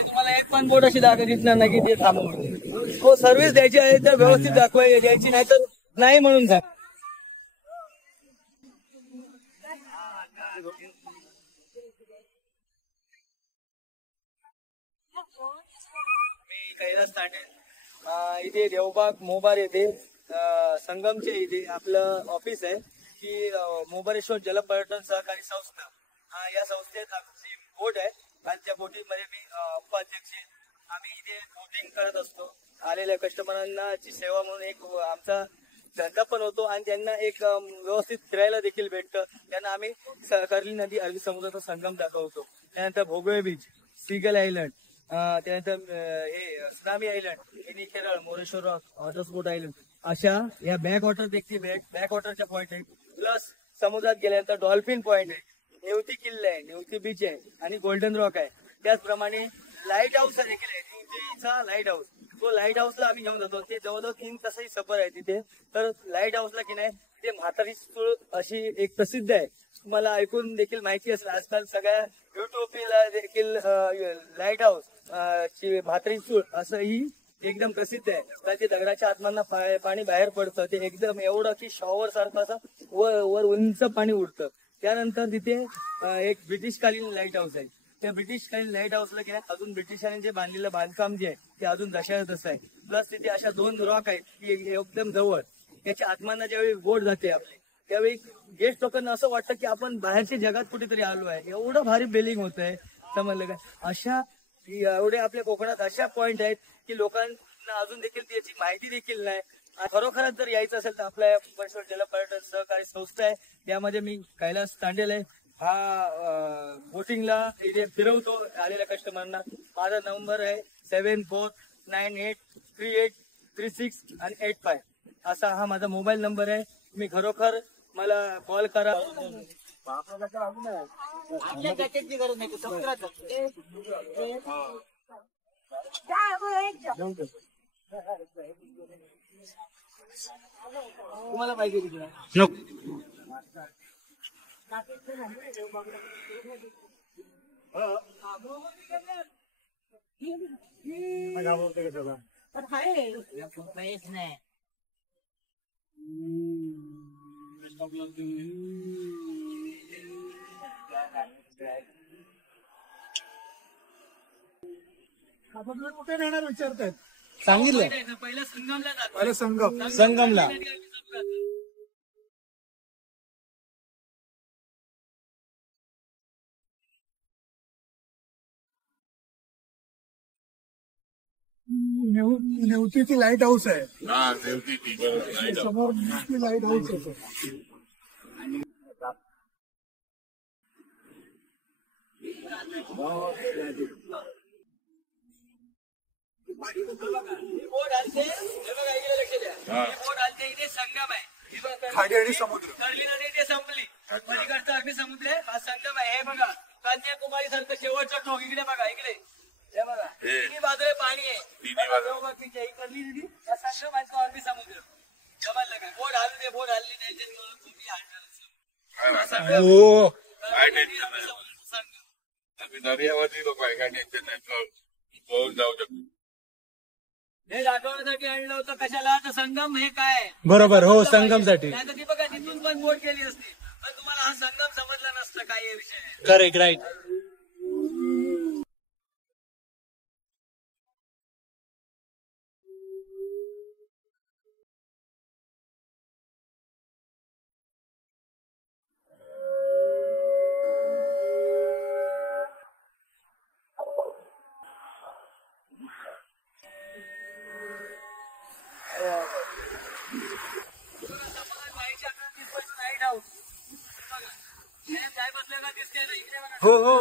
तुम्हाला एक पण बोट अशी दिसणार नाही की ते थांबवलं. हो, सर्व्हिस द्यायची आहे तर व्यवस्थित दाखवायची, द्यायची नाही तर नाही म्हणून सांग. मी कैलास तांडे, इथे देवबाग मोबार येथे संगमचे इथे आपलं ऑफिस आहे की मोबारेश्वर जलपर्यटन सहकारी संस्था. या संस्थेत आमची बोट आहे आणि त्या बोटीमध्ये मी उपाध्यक्ष आहे. आम्ही इथे बोटिंग करत असतो. आलेल्या कस्टमरांना ची सेवा म्हणून एक आमचा धंदा पण होतो आणि त्यांना एक व्यवस्थित फिरायला देखील भेटतं. त्यांना आम्ही कर्ली नदी अरबी समुद्राचा संगम दाखवतो. त्यानंतर भोगवे बीच, सीगल आयलंड, त्यानंतर हे सुनामी आयलंड, इनी Kerala, Moreshwar rock, water sport island, अशा या बॅक वॉटर देखील बॅक वॉटरच्या पॉइंट आहे. प्लस समुद्रात गेल्यानंतर डॉल्फिन पॉइंट आहे, नेवती किल्ला आहे, नेवती बीच आहे आणि गोल्डन रॉक आहे. त्याचप्रमाणे लाईट हाऊस देखील आहे, नेवतीचा लाईट हाऊस. तो लाईट हाऊसला आम्ही घेऊन जातो. ते जवळजवळ 3 तासाची सफर आहे तिथे. तर लाईट हाऊसला की नाही ते म्हातारी चूळ अशी एक प्रसिद्ध आहे. तुम्हाला ऐकून देखील माहिती असेल, आजकाल सगळ्या युट्यूबला देखील लाईट हाऊस ची म्हातारी चूळ असं ही एकदम प्रसिद्ध आहे. तर ते दगडाच्या आतमांना पाणी बाहेर पडतं. ते एकदम एवढं की शॉवर सारखं असं वर उंच पाणी उडतं. त्यानंतर तिथे एक ब्रिटिशकालीन लाईट हाऊस आहे. त्या ब्रिटिशकालीन लाईट हाऊसला गेल्या अजून ब्रिटिशांनी जे बांधलेलं बांधकाम जे आहे ते अजून दशावत आहे. प्लस तिथे अशा 2 रॉक आहेत की एकदम जवळ. त्याच्या आतमांना ज्यावेळी बोट जाते आपली त्यावेळी गेस्ट लोकांना असं वाटतं की आपण बाहेरच्या जगात कुठेतरी आलो आहे. एवढं भारी बिलिंग होत आहे, समजलं का. अशा एवढे आपल्या कोकणात अशा पॉइंट आहेत की लोकांना अजून देखील त्याची माहिती देखील नाही. खरोखरच जर यायचं असेल तर आपल्या मोरेश्वर जलपर्यटन सहकारी संस्था आहे, त्यामध्ये मी कैलास तांडेल आहे. हा बोटिंगला इथे फिरवतो आलेल्या कस्टमरना. माझा नंबर आहे 74983836 आणि 85. असा हा माझा मोबाईल नंबर आहे. तुम्ही खरोखर मला कॉल करा. तुम्हाला पाहिजे कुठे नेणार विचारतायत. सांगितलं पहिला संगमला जातो. अरे संगमला नेवतीची लाईट हाऊस आहे. समोर लाईट हाऊस आहे. बोट आलते हे बघा, इकडे लक्ष द्या. बोट आलते इथे संगम आहे. खाडी आणि समुद्र. कर्ली नदी इथे संपली. पलीकडचा अग्नि समुद्र आहे, हा संगम आहे. हे बघा कन्याकुमारी सारखं शेवटचं टोक इकडे बघा. इकडे हे बघा तिन्ही बाजूला पाणी आहे. कर्ली नदी हा संगम आहे, तो अरबी समुद्र. समजलं का. बोट हलू दे, बोट हल्ली नाही ते दर्यावरती लोक आहे काय टेन्शन नाही, जाऊ शकतो. हे दाखवण्यासाठी आणलं होतं. कशाला तर संगम हे काय बरोबर. हो, संगमसाठी. नाही तर ती बघा तिथून पण बोट गेली असती पण तुम्हाला हा संगम समजला नसतं काय हे विषय. Correct, right. हो हो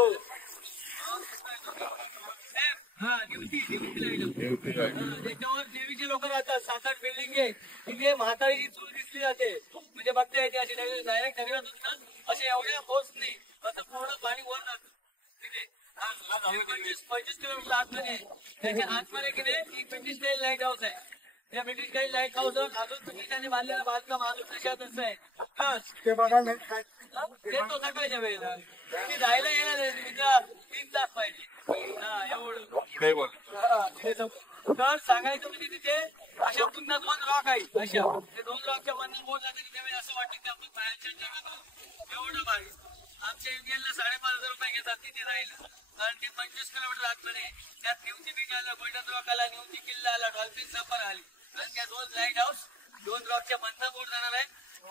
हा त्याच्यावर नेव्हीचे लोक राहतात. 7-8 बिल्डिंग आहे तिथे. म्हातारीची चूल दिसली जाते म्हणजे बघता येते अशी डायरेक्ट दगडात असतात. असे एवढ्या होत नाही, आता पूर्ण पाणी वर जातं तिथे. 25 किलोमीटर आतमध्ये. त्याच्या आतमध्ये की नाही एक ब्रिटिश लाईट हाऊस आहे. त्या ब्रिटिश लाईट हाऊस अजून ब्रिटिशांनी बांधलेलं बांधकाम अजून तशातच आहे. ते बघायला ते तो सकाळच्या वेळेला तुम्ही जायला येणार आहे मित्र 3 तास पाहिजे. हा एवढं. पुढे बोल. तर सांगायचं म्हणजे तिथे अशा पुन्हा 2 रॉक आहेत अशा ते 2 रॉकच्या मधून बोट जाते त्यावेळी असं वाटतं की आपण बाहेरच्या जगात एवढं भारी. आमच्या युनियनला 5,500 रुपये घेतात तिथे राहिला कारण ते 25 किलोमीटर आतमध्ये त्यात न्यूची बीच आलं, गोल्डन रॉक आला, न्यूची किल्ला आला, डॉल्फिन सफर आली आणि त्या 2 लाईट हाऊस 2 रॉकच्या मधनं बोट जाणार आहे.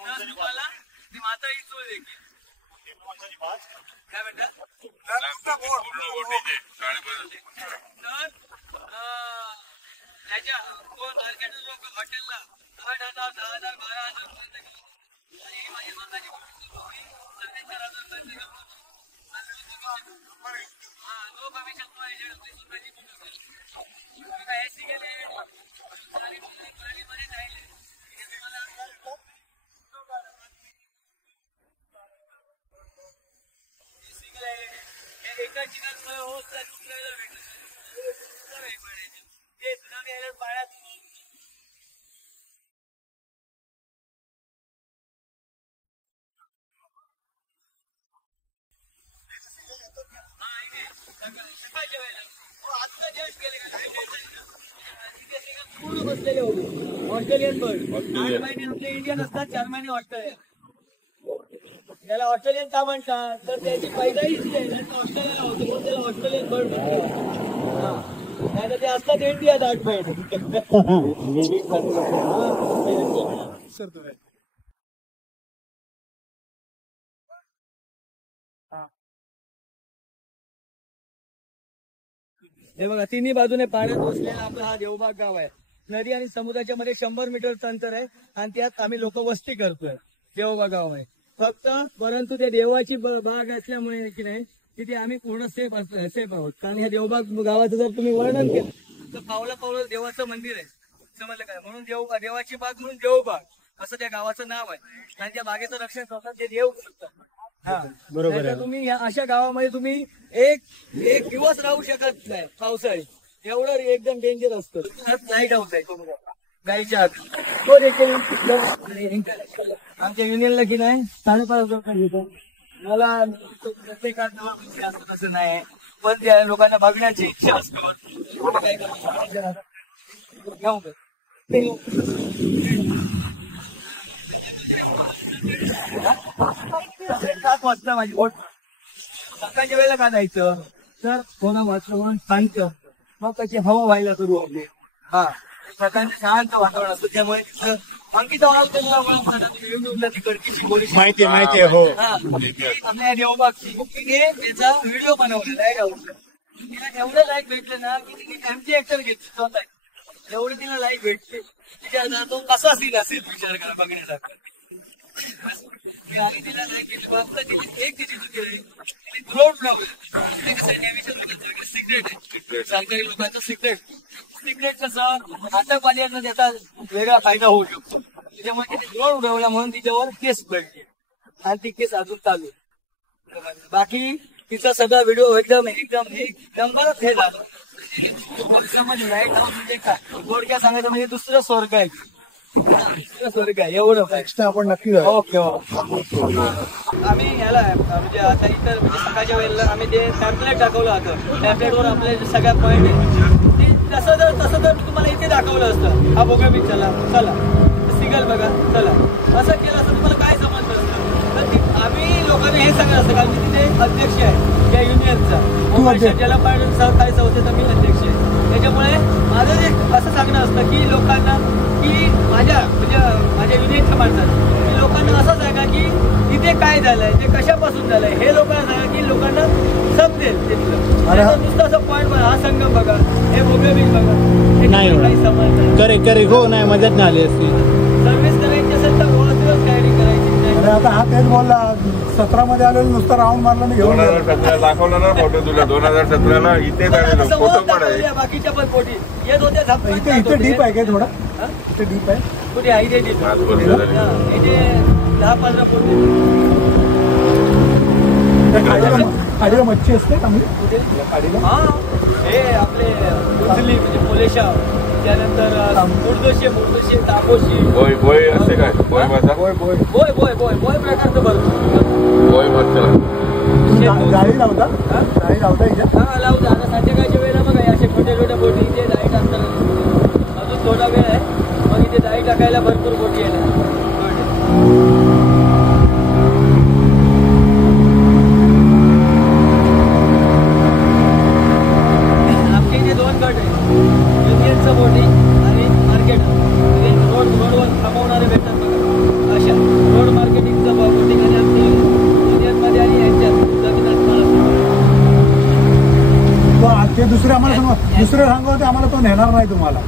तर तुम्हाला ती माताळी चोळ देखील काय म्हणतात पूर्ण बोटीचे 5,500. तर त्याच्या मार्केट लोक हॉटेलला 8,000, 10,000, 12,000 पर्यंत घेऊन आणि ही माझी स्वतःची गोष्ट होती. 4,500 पर्यंत घेऊन हा नो कमिशन नो एजंट होती स्वतःची तुम्ही काय सिगेले मध्ये राहिले एका चिन्हात होत दुसऱ्याला भेटत ते तुला घ्यायला पाण्यात सकाळच्या वेळेला आता जस्ट गेले पूर्ण बसलेले होते ऑस्ट्रेलियन बर्ड. 8 महिने आपले इंडियन असतात, 4 महिने ऑस्ट्रेलियन. त्याला ऑस्ट्रेलियन का म्हणतात तर त्याची पैदाईच जी आहे ना ऑस्ट्रेलियाला होते म्हणून त्याला ऑस्ट्रेलियन बर्ड म्हणतात. नाही तर ते असतात इंडियात 8 महिने. सर तुम्ही हे बघा तिन्ही बाजूने पाण्यात वसलेला आपला हा देवबाग गाव आहे. नदी आणि समुद्राच्या मध्ये 100 मीटरचं अंतर आहे आणि त्यात आम्ही लोक वस्ती करतोय देवबाग गाव आहे फक्त. परंतु ते देवाची बाग असल्यामुळे की नाही तिथे आम्ही पूर्ण सेफ आहोत. कारण ह्या देवबाग गावाचं जर तुम्ही वर्णन केलं तर पावला पावलं देवाचं मंदिर आहे समजलं काय. म्हणून देवाची बाग म्हणून देवबाग असं त्या गावाचं नाव आहे आणि त्या बागेचं रक्षण स्वतः ते देव करतात. हा बरोबर. तुम्ही अशा गावामध्ये तुम्ही एक दिवस राहू शकत नाही पावसाळी एवढं एकदम डेंजर असतं. लाईट हाऊस आहे गाईच्या आत तो देखील आमच्या युनियनला की नाही 5,500 रुपये घेतो. मला प्रत्येकात असतं तसं नाही पण त्या लोकांना बघण्याची इच्छा असतो. घेऊ 7 वाजता माझी बोट. सकाळच्या वेळेला का जायचं तर थोडं वातावरण शांत मग त्याची हवा व्हायला सुरू होते. हा सकाळचं शांत वातावरण असतं त्यामुळे तिथं अंकिता युट्यूबला तिकडची माहिती आहे हो. आपल्या देवबागची त्याचा व्हिडिओ बनवला लाईट हाऊस. तिला एवढं लाईक भेटलं ना की तिने एमची ऍक्टर घेतली स्वतः एवढी तिला लाईक भेटते. तिच्या तो कसा सीन असेल विचार करा बघण्यासारखा. आणि तिला लाईक घेतली बघता तिने एक तिची चुकी आहे तिने ग्रोड लावलं सिक्रेट आहे सरकारी लोकांचं सिक्रेट कसं आतंकवाद्यांना त्याचा वेगळा फायदा होऊ शकतो. त्याच्यामुळे तिने ड्रोन उडवला म्हणून तिच्यावर केस पडली आणि ती केस अजून चालू. बाकी तिचा सगळा व्हिडिओ एकदम नंबरच हे झालं. लाईट हाऊस म्हणजे काय थोडक्यात सांगायचं म्हणजे दुसरं स्वर्ग आहे. स्वर्ग आहे एवढं एक्स्ट्रा आपण नक्की ओके. आम्ही याला म्हणजे आता इतर म्हणजे सकाळच्या वेळेला आम्ही ते पॅम्पलेट दाखवलं होतं. पॅम्पलेटवर आपले सगळ्या पॉईंट आहे तसं जर तुम्हाला इथे दाखवलं असतं हा बोगा बीच चला सिगल बघा चला असं केलं असतं तुम्हाला काय समजलं असतं. तर आम्ही लोकांना हे सांगत असतं कारण मी तिथे अध्यक्ष आहे त्या युनियनचा जलपर्यटन सहकारी संस्थेचा मी अध्यक्ष आहे. त्याच्यामुळे माझं एक असं सांगणं असतं की लोकांना की माझ्या युनियनच्या माणसात की लोकांना असं सांगा की इथे काय झालंय ते कशापासून झालंय हे लोकांना सांगा की लोकांना समजेल. तिथलं नुसतं असं पॉईंट बघा हा संगम बघा हे भोगळे बीच बघा काही समजलं करे हो नाही मजाच नाही आली असती. सर्व्हिस करायची असेल तर दिवस गायडिंग करायची. आता हा तेच बोलला 17 मध्ये आलेलं नुसतं राऊंड मारलं नाही घेऊन 2017 दाखवला ना फोटो तुला 2017 इथे झालेलो फोटो पण आहे. बाकीच्या पण पोटी येत होते इथे डीप आहे काय थोडा इथे डीप आहे कुठे आहे इथे 10-15 पोटी. खाडीला मच्छी असते चांगली खाडीला. हा हे आपले उजली म्हणजे पोलेशा त्यानंतर मुर्दोशी तापोशी बोय असते काय बोय माझा बोय प्रकारचं भरतो. बोय भरतं जाळी लावता जाळी लावता इथे हा लावतो. आता संध्याकाळच्या वेळेला बघा असे छोट्या छोट्या बोटी इथे जाळी टाकतात. अजून थोडा वेळ आहे मग इथे जाळी टाकायला भरपूर बोटी येणार. आमच्या इथे 2 गट आहे, युनियनचं बोटी आणि मार्केट. रोडवर थांबवणारे भेटतात बघा अशा रोड मार्केटिंगचं बोटिंग आणि आमच्या युनियनमध्ये आणि यांच्यात जमीन ते दुसरे आम्हाला दुसरे सांगू ते आम्हाला तो नेणार नाही तुम्हाला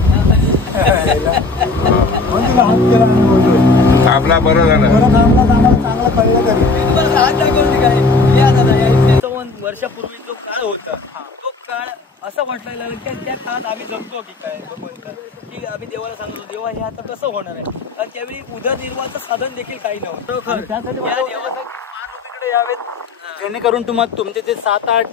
म्हणून तुला हात केला आम्ही बोलतोय आपला बरं झालं. बरं थांबला तर आम्हाला चांगलं कळलं तरी मी तुम्हाला हात दाखवते काय या दादा या 51 वर्षापूर्वी जो काळ होता तो काळ असं वाटायला लागलं की त्या काळात आम्ही जगतो की काय भगवंता, की आम्ही देवाला सांगतो देवा हे आता कसं होणार आहे. कारण त्यावेळी उदरनिर्वाहाचं साधन देखील काही नव्हतं. या देवाचं यावेत जेणेकरून तुम्हाला तुमचे जे 7-8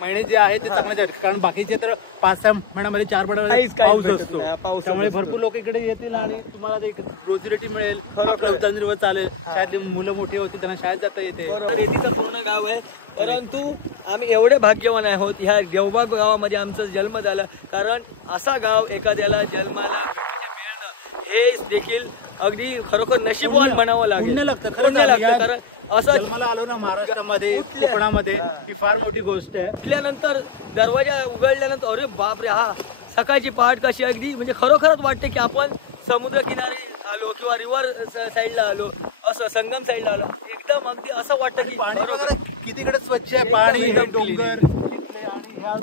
महिने जे आहेत ते चांगले आहेत. कारण बाकीचे तर 5-6 महिन्यामध्ये 4 काहीच पाऊस भेटत असतो. नाही. पाऊस त्यामुळे असतो. भरपूर लोक इकडे येतील आणि तुम्हाला ते रोजीरोटी मिळेल, आपलं उदरनिर्वाह चालेल. शाळेतली मुलं मोठी होतील त्यांना शाळेत जाता येते. बरोबर रेतीचं पूर्ण गाव आहे. परंतु आम्ही एवढे भाग्यवान आहोत ह्या देवबाग गावामध्ये आमचा जन्म झाला. कारण असा गाव एखाद्याला जन्माला मिळणं हे देखील अगदी खरोखर नशीबवान म्हणावं लागेल. पुण्य लागतं पुण्य लागतं. कारण असं जन्माला आलो ना महाराष्ट्रामध्ये कोकणामध्ये ही फार मोठी गोष्ट आहे. उठल्यानंतर दरवाजा उघडल्यानंतर अरे बापरे हा सकाळची पहाट कशी अगदी म्हणजे खरोखरच वाटते की आपण समुद्र किनारी आलो किंवा रिव्हर साईडला आलो, असं संगम साईडला आलो. एकदम अगदी असं वाटतं की पाणी खरोखर वगैरे कितीकडे स्वच्छ आहे. पाणी हे एकदम डोंगर तिथले आणि ह्या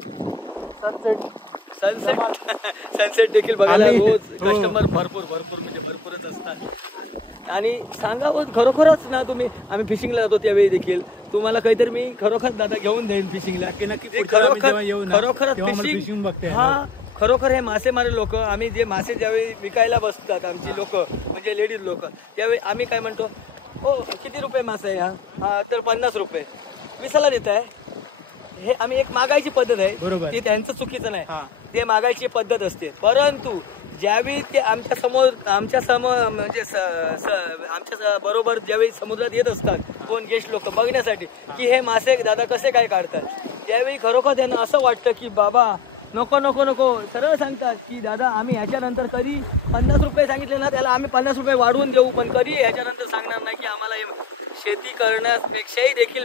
सनसेट देखील बघायला आम्ही- रोज हो. कस्टमर भरपूर म्हणजे भरपूरच असतात. आणि सांगावं खरोखरच ना तुम्ही आम्ही फिशिंगला जातो त्यावेळी देखील तुम्हाला काहीतरी मी खरोखर दादा घेऊन देईन फिशिंगला. नक्की जे पुढच्या वेळी आम्ही खरोखर जेव्हा येऊ ना, खरोखरच तेव्हा आम्हाला फिशिंग fishing बघता येईल. हा खरोखर हे मासेमारी लोक आम्ही जे मासे ज्यावेळी विकायला बसतात आमची लोक म्हणजे लेडीज लोक त्यावेळी आम्ही काय म्हणतो हो किती रुपये मासा आहे हा तर 50 रुपये 20ला देत आहे. हे आम्ही एक मागायची पद्धत आहे. बरोबर. ती त्यांचं चुकीचं नाही. हा. ते मागायची पद्धत असते. परंतु ज्यावेळी ते आमच्या समोर म्हणजे आमच्या बरोबर ज्यावेळी समुद्रात येत असतात कोण गेस्ट लोक बघण्यासाठी की हे मासे दादा कसे काय काढतात, त्यावेळी खरोखर त्यांना असं वाटतं की बाबा नको नको नको. सरळ सांगतात की दादा आम्ही ह्याच्यानंतर कधी 50 रुपये सांगितले ना त्याला आम्ही 50 रुपये वाढवून देऊ, पण कधी ह्याच्यानंतर सांगणार नाही की आम्हाला शेती करण्यापेक्षाही देखील